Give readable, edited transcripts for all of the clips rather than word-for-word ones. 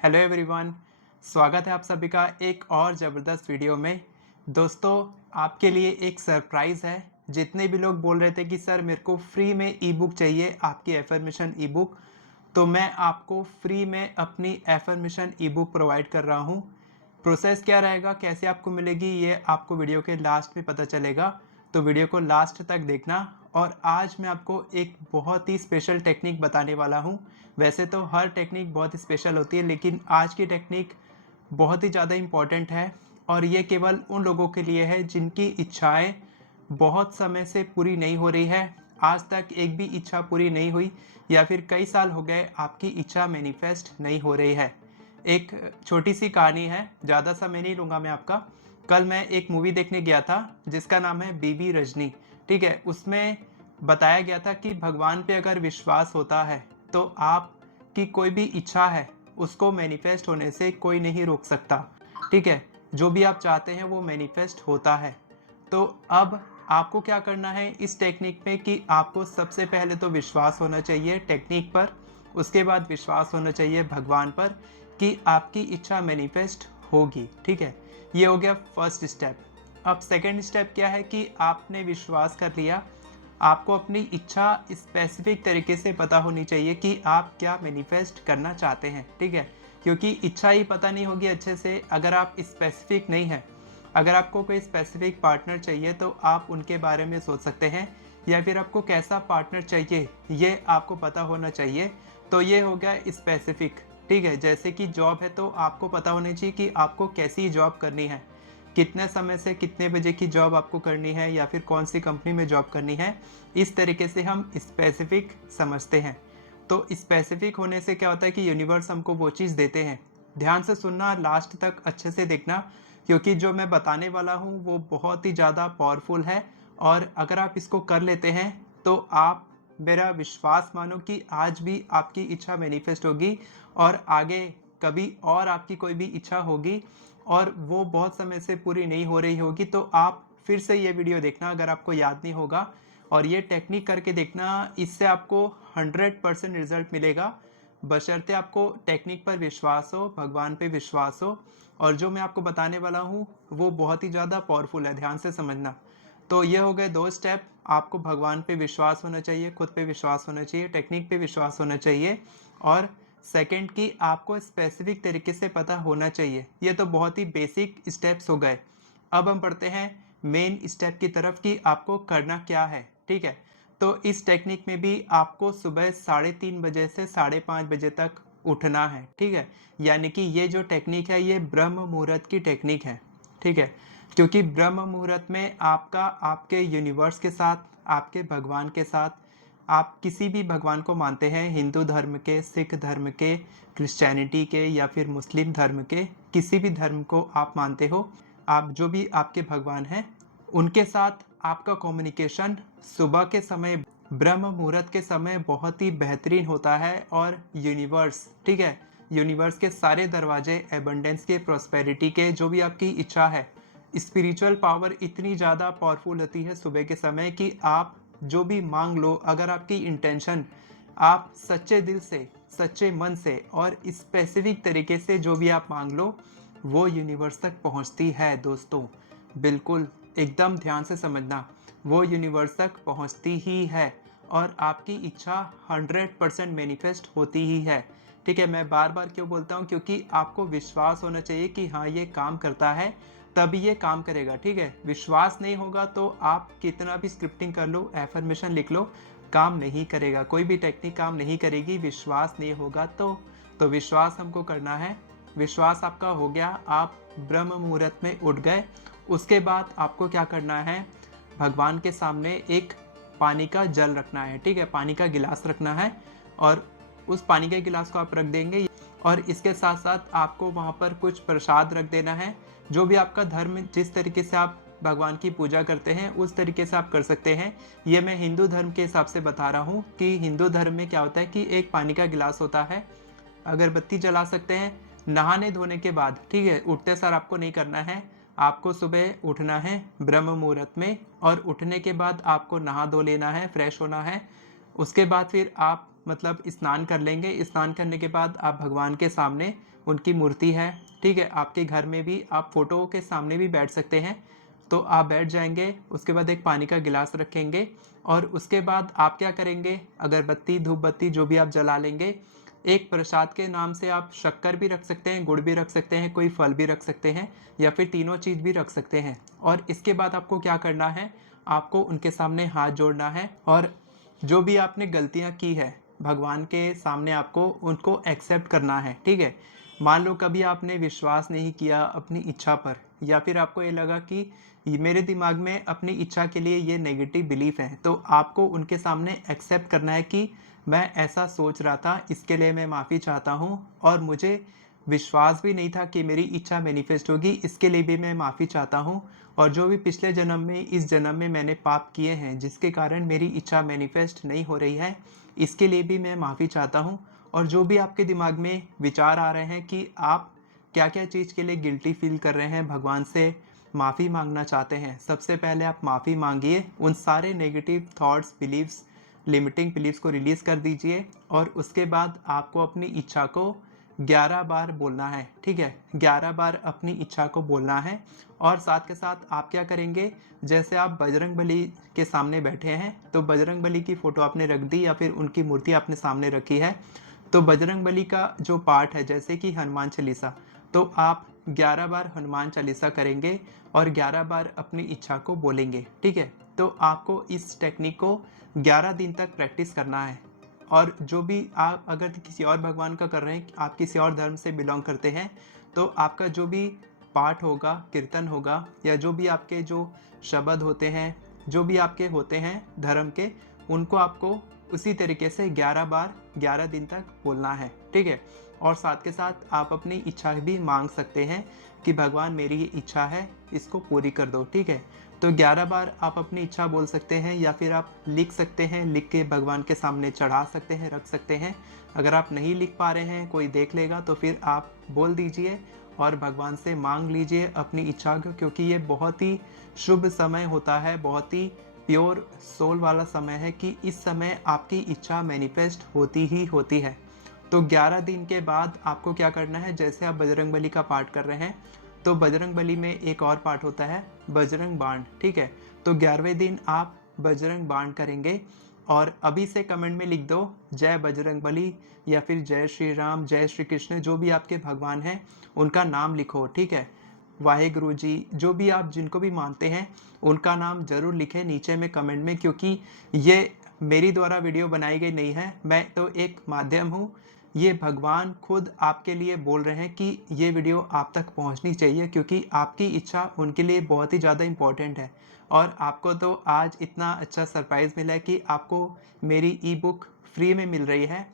Hello everyone, स्वागत है आप सभी का एक और ज़बरदस्त वीडियो में। दोस्तों, आपके लिए एक सरप्राइज़ है। जितने भी लोग बोल रहे थे कि सर मेरे को फ्री में ई बुक चाहिए, आपकी एफर्मेशन ई बुक, तो मैं आपको फ्री में अपनी एफर्मेशन ई बुक प्रोवाइड कर रहा हूँ। प्रोसेस क्या रहेगा, कैसे आपको मिलेगी, ये आपको वीडियो के लास्ट में पता चलेगा, तो वीडियो को लास्ट तक देखना। और आज मैं आपको एक बहुत ही स्पेशल टेक्निक बताने वाला हूँ। वैसे तो हर टेक्निक बहुत स्पेशल होती है, लेकिन आज की टेक्निक बहुत ही ज़्यादा इम्पॉर्टेंट है और ये केवल उन लोगों के लिए है जिनकी इच्छाएं बहुत समय से पूरी नहीं हो रही है। आज तक एक भी इच्छा पूरी नहीं हुई या फिर कई साल हो गए आपकी इच्छा मैनिफेस्ट नहीं हो रही है। एक छोटी सी कहानी है, ज़्यादा समय नहीं लूँगा मैं आपका। कल मैं एक मूवी देखने गया था जिसका नाम है बीबी रजनी। ठीक है, उसमें बताया गया था कि भगवान पे अगर विश्वास होता है तो आपकी कोई भी इच्छा है उसको मैनिफेस्ट होने से कोई नहीं रोक सकता। ठीक है, जो भी आप चाहते हैं वो मैनिफेस्ट होता है। तो अब आपको क्या करना है इस टेक्निक में कि आपको सबसे पहले तो विश्वास होना चाहिए टेक्निक पर, उसके बाद विश्वास होना चाहिए भगवान पर कि आपकी इच्छा मैनिफेस्ट होगी। ठीक है, ये हो गया फर्स्ट स्टेप। अब सेकंड स्टेप क्या है कि आपने विश्वास कर लिया, आपको अपनी इच्छा स्पेसिफिक तरीके से पता होनी चाहिए कि आप क्या मैनिफेस्ट करना चाहते हैं। ठीक है, क्योंकि इच्छा ही पता नहीं होगी अच्छे से अगर आप स्पेसिफिक नहीं हैं। अगर आपको कोई स्पेसिफिक पार्टनर चाहिए तो आप उनके बारे में सोच सकते हैं, या फिर आपको कैसा पार्टनर चाहिए ये आपको पता होना चाहिए। तो ये हो गया स्पेसिफिक। ठीक है, जैसे कि जॉब है तो आपको पता होना चाहिए कि आपको कैसी जॉब करनी है, कितने समय से कितने बजे की जॉब आपको करनी है, या फिर कौन सी कंपनी में जॉब करनी है। इस तरीके से हम स्पेसिफिक समझते हैं। तो स्पेसिफिक होने से क्या होता है कि यूनिवर्स हमको वो चीज़ देते हैं। ध्यान से सुनना, लास्ट तक अच्छे से देखना, क्योंकि जो मैं बताने वाला हूँ वो बहुत ही ज़्यादा पावरफुल है। और अगर आप इसको कर लेते हैं तो आप मेरा विश्वास मानो कि आज भी आपकी इच्छा मैनिफेस्ट होगी, और आगे कभी और आपकी कोई भी इच्छा होगी और वो बहुत समय से पूरी नहीं हो रही होगी तो आप फिर से ये वीडियो देखना अगर आपको याद नहीं होगा, और ये टेक्निक करके देखना। इससे आपको 100% रिजल्ट मिलेगा, बशर्ते आपको टेक्निक पर विश्वास हो, भगवान पे विश्वास हो। और जो मैं आपको बताने वाला हूँ वो बहुत ही ज़्यादा पावरफुल है, ध्यान से समझना। तो ये हो गए दो स्टेप। आपको भगवान पे विश्वास होना चाहिए, खुद पे विश्वास होना चाहिए, टेक्निक पे विश्वास होना चाहिए, और सेकंड की आपको स्पेसिफिक तरीके से पता होना चाहिए। ये तो बहुत ही बेसिक स्टेप्स हो गए। अब हम पढ़ते हैं मेन स्टेप की तरफ कि आपको करना क्या है। ठीक है, तो इस टेक्निक में भी आपको सुबह 3:30 बजे से 5:30 बजे तक उठना है। ठीक है, यानी कि ये जो टेक्निक है ये ब्रह्म मुहूर्त की टेक्निक है। ठीक है, क्योंकि ब्रह्म मुहूर्त में आपका आपके यूनिवर्स के साथ, आपके भगवान के साथ, आप किसी भी भगवान को मानते हैं, हिंदू धर्म के, सिख धर्म के, क्रिश्चियनिटी के, या फिर मुस्लिम धर्म के, किसी भी धर्म को आप मानते हो, आप जो भी आपके भगवान हैं उनके साथ आपका कम्युनिकेशन सुबह के समय, ब्रह्म मुहूर्त के समय बहुत ही बेहतरीन होता है। और यूनिवर्स, ठीक है, यूनिवर्स के सारे दरवाजे एबंडेंस के, प्रॉस्पेरिटी के, जो भी आपकी इच्छा है, स्पिरिचुअल पावर इतनी ज़्यादा पावरफुल होती है सुबह के समय कि आप जो भी मांग लो, अगर आपकी इंटेंशन, आप सच्चे दिल से, सच्चे मन से और स्पेसिफिक तरीके से जो भी आप मांग लो वो यूनिवर्स तक पहुंचती है। दोस्तों, बिल्कुल एकदम ध्यान से समझना, वो यूनिवर्स तक पहुंचती ही है और आपकी इच्छा 100% मैनिफेस्ट होती ही है। ठीक है, मैं बार बार क्यों बोलता हूँ, क्योंकि आपको विश्वास होना चाहिए कि हाँ ये काम करता है, तभी ये काम करेगा। ठीक है, विश्वास नहीं होगा तो आप कितना भी स्क्रिप्टिंग कर लो, एफर्मेशन लिख लो, काम नहीं करेगा, कोई भी टेक्निक काम नहीं करेगी, विश्वास नहीं होगा तो विश्वास हमको करना है। विश्वास आपका हो गया, आप ब्रह्म मुहूर्त में उठ गए। उसके बाद आपको क्या करना है, भगवान के सामने एक पानी का जल रखना है। ठीक है, पानी का गिलास रखना है, और उस पानी के गिलास को आप रख देंगे, और इसके साथ साथ आपको वहाँ पर कुछ प्रसाद रख देना है। जो भी आपका धर्म, जिस तरीके से आप भगवान की पूजा करते हैं उस तरीके से आप कर सकते हैं। ये मैं हिंदू धर्म के हिसाब से बता रहा हूँ कि हिंदू धर्म में क्या होता है कि एक पानी का गिलास होता है, अगरबत्ती जला सकते हैं। नहाने धोने के बाद, ठीक है, उठते सार आपको नहीं करना है, आपको सुबह उठना है ब्रह्म मुहूर्त में, और उठने के बाद आपको नहा धो लेना है, फ्रेश होना है। उसके बाद फिर आप मतलब स्नान कर लेंगे। स्नान करने के बाद आप भगवान के सामने, उनकी मूर्ति है, ठीक है, आपके घर में भी आप फ़ोटो के सामने भी बैठ सकते हैं, तो आप बैठ जाएंगे। उसके बाद एक पानी का गिलास रखेंगे और उसके बाद आप क्या करेंगे, अगरबत्ती धूप बत्ती जो भी आप जला लेंगे। एक प्रसाद के नाम से आप शक्कर भी रख सकते हैं, गुड़ भी रख सकते हैं, कोई फल भी रख सकते हैं, या फिर तीनों चीज़ भी रख सकते हैं। और इसके बाद आपको क्या करना है, आपको उनके सामने हाथ जोड़ना है और जो भी आपने गलतियां की है भगवान के सामने आपको उनको एक्सेप्ट करना है, ठीक है। मान लो कभी आपने विश्वास नहीं किया अपनी इच्छा पर, या फिर आपको ये लगा कि मेरे दिमाग में अपनी इच्छा के लिए ये नेगेटिव बिलीफ है, तो आपको उनके सामने एक्सेप्ट करना है कि मैं ऐसा सोच रहा था, इसके लिए मैं माफ़ी चाहता हूँ, और मुझे विश्वास भी नहीं था कि मेरी इच्छा मैनिफेस्ट होगी, इसके लिए भी मैं माफ़ी चाहता हूँ। और जो भी पिछले जन्म में इस जन्म में मैंने पाप किए हैं जिसके कारण मेरी इच्छा मैनिफेस्ट नहीं हो रही है, इसके लिए भी मैं माफ़ी चाहता हूँ। और जो भी आपके दिमाग में विचार आ रहे हैं कि आप क्या क्या चीज़ के लिए गिल्टी फील कर रहे हैं, भगवान से माफ़ी मांगना चाहते हैं, सबसे पहले आप माफ़ी मांगिए। उन सारे negative thoughts, believes, limiting believes को रिलीज़ कर दीजिए। और उसके बाद आपको अपनी इच्छा को 11 बार बोलना है, ठीक है, 11 बार अपनी इच्छा को बोलना है। और साथ के साथ आप क्या करेंगे, जैसे आप बजरंगबली के सामने बैठे हैं, तो बजरंगबली की फ़ोटो आपने रख दी या फिर उनकी मूर्ति आपने सामने रखी है, तो बजरंगबली का जो पाठ है जैसे कि हनुमान चालीसा, तो आप 11 बार हनुमान चालीसा करेंगे और 11 बार अपनी इच्छा को बोलेंगे, ठीक है। तो आपको इस टेक्निक को 11 दिन तक प्रैक्टिस करना है। और जो भी आप अगर किसी और भगवान का कर रहे हैं, आप किसी और धर्म से बिलोंग करते हैं, तो आपका जो भी पाठ होगा, कीर्तन होगा, या जो भी आपके जो शब्द होते हैं, जो भी आपके होते हैं धर्म के, उनको आपको उसी तरीके से 11 बार 11 दिन तक बोलना है, ठीक है। और साथ के साथ आप अपनी इच्छा भी मांग सकते हैं कि भगवान मेरी ये इच्छा है, इसको पूरी कर दो, ठीक है। तो 11 बार आप अपनी इच्छा बोल सकते हैं, या फिर आप लिख सकते हैं, लिख के भगवान के सामने चढ़ा सकते हैं, रख सकते हैं। अगर आप नहीं लिख पा रहे हैं, कोई देख लेगा, तो फिर आप बोल दीजिए और भगवान से मांग लीजिए अपनी इच्छा को, क्योंकि ये बहुत ही शुभ समय होता है, बहुत ही प्योर सोल वाला समय है कि इस समय आपकी इच्छा मैनिफेस्ट होती ही होती है। तो 11 दिन के बाद आपको क्या करना है, जैसे आप बजरंगबली का पाठ कर रहे हैं, तो बजरंगबली में एक और पाठ होता है बजरंग बाण, ठीक है। तो 11वें दिन आप बजरंग बाण करेंगे। और अभी से कमेंट में लिख दो जय बजरंगबली, या फिर जय श्री राम, जय श्री कृष्ण, जो भी आपके भगवान हैं उनका नाम लिखो, ठीक है। वाहेगुरु जी, जो भी आप जिनको भी मानते हैं उनका नाम ज़रूर लिखें नीचे में कमेंट में, क्योंकि ये मेरी द्वारा वीडियो बनाई गई नहीं है, मैं तो एक माध्यम हूँ। ये भगवान खुद आपके लिए बोल रहे हैं कि ये वीडियो आप तक पहुंचनी चाहिए, क्योंकि आपकी इच्छा उनके लिए बहुत ही ज़्यादा इम्पोर्टेंट है। और आपको तो आज इतना अच्छा सरप्राइज़ मिला है कि आपको मेरी ई बुक फ्री में मिल रही है,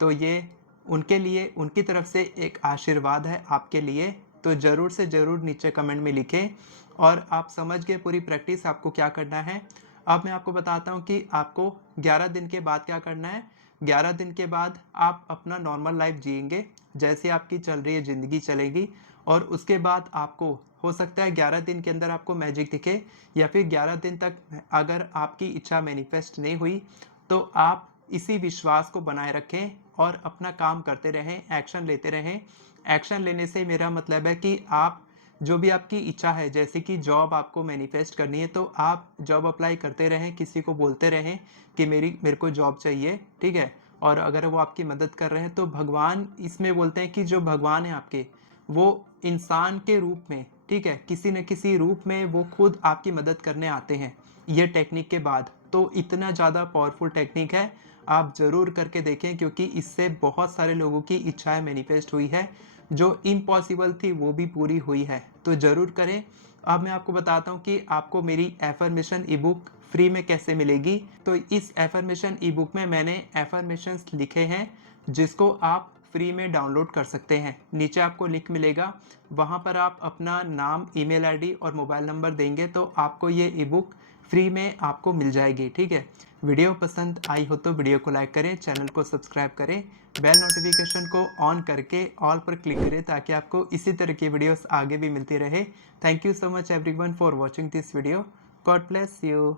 तो ये उनके लिए, उनकी तरफ से एक आशीर्वाद है आपके लिए। तो ज़रूर से ज़रूर नीचे कमेंट में लिखें। और आप समझ गए पूरी प्रैक्टिस आपको क्या करना है। अब मैं आपको बताता हूँ कि आपको 11 दिन के बाद क्या करना है। 11 दिन के बाद आप अपना नॉर्मल लाइफ जिएंगे, जैसे आपकी चल रही है ज़िंदगी चलेगी। और उसके बाद आपको हो सकता है 11 दिन के अंदर आपको मैजिक दिखे, या फिर 11 दिन तक अगर आपकी इच्छा मैनिफेस्ट नहीं हुई, तो आप इसी विश्वास को बनाए रखें और अपना काम करते रहें, एक्शन लेते रहें। एक्शन लेने से मेरा मतलब है कि आप जो भी आपकी इच्छा है, जैसे कि जॉब आपको मैनिफेस्ट करनी है, तो आप जॉब अप्लाई करते रहें, किसी को बोलते रहें कि मेरे को जॉब चाहिए, ठीक है। और अगर वो आपकी मदद कर रहे हैं, तो भगवान इसमें बोलते हैं कि जो भगवान है आपके, वो इंसान के रूप में, ठीक है, किसी न किसी रूप में वो खुद आपकी मदद करने आते हैं ये टेक्निक के बाद। तो इतना ज़्यादा पावरफुल टेक्निक है, आप ज़रूर करके देखें, क्योंकि इससे बहुत सारे लोगों की इच्छाएं मैनिफेस्ट हुई है, जो इम्पॉसिबल थी वो भी पूरी हुई है। तो ज़रूर करें। अब मैं आपको बताता हूँ कि आपको मेरी एफर्मेशन ई बुक फ्री में कैसे मिलेगी। तो इस एफर्मेशन ई बुक में मैंने एफर्मेशंस लिखे हैं, जिसको आप फ्री में डाउनलोड कर सकते हैं। नीचे आपको लिंक मिलेगा, वहाँ पर आप अपना नाम, ईमेल आईडी और मोबाइल नंबर देंगे, तो आपको ये ई बुक फ्री में आपको मिल जाएगी, ठीक है। वीडियो पसंद आई हो तो वीडियो को लाइक करें, चैनल को सब्सक्राइब करें, बेल नोटिफिकेशन को ऑन करके ऑल पर क्लिक करें, ताकि आपको इसी तरह की वीडियोस आगे भी मिलती रहे। Thank you so much everyone for watching this video. God bless you.